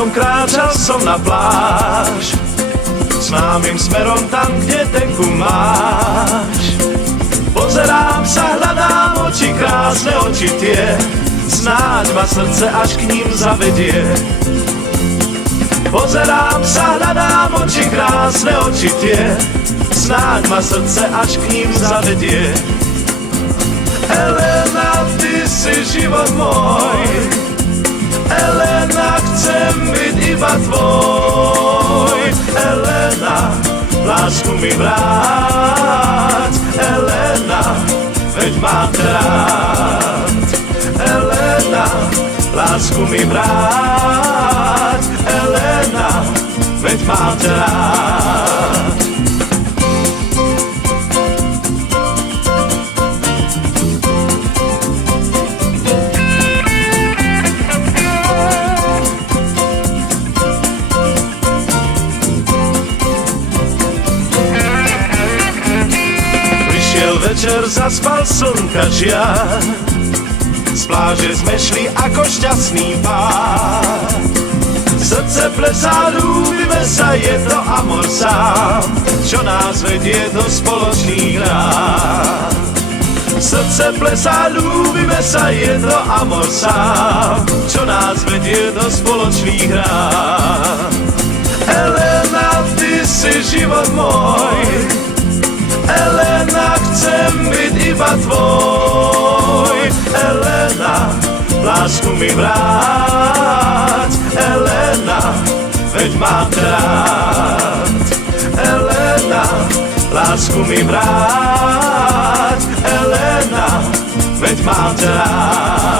oceánom kráčal som na pláž, známym smerom tam, kde teku máš. Pozerám sa, hľadám oči, krásne oči tie, snáď ma srdce až k ním zavedie. Pozerám sa, hľadám oči, krásne oči tie, snáď ma srdce až k ním zavedie. Elena, ty si život môj, Elena, chcem byť iba tvoj. Elena, lásku mi vráť, Elena, veď mám ťa rád. Elena, lásku mi vráť, Elena, veď mám ťa rád. Večer zaspal slnka žiar, z pláže sme šli ako šťastný pár. Srdce plesá, ľúbime sa, je to amor sám, čo nás vedie do spoločných rád. Srdce plesá, ľúbime sa, je to amor sám, čo nás vedie do spoločných rád. Elena, ty si život môj, Elena, chcem byť iba tvoj. Elena, lásku mi vráť, Elena, veď mám ťa rád. Elena, lásku mi vráť, Elena, veď mám ťa rád.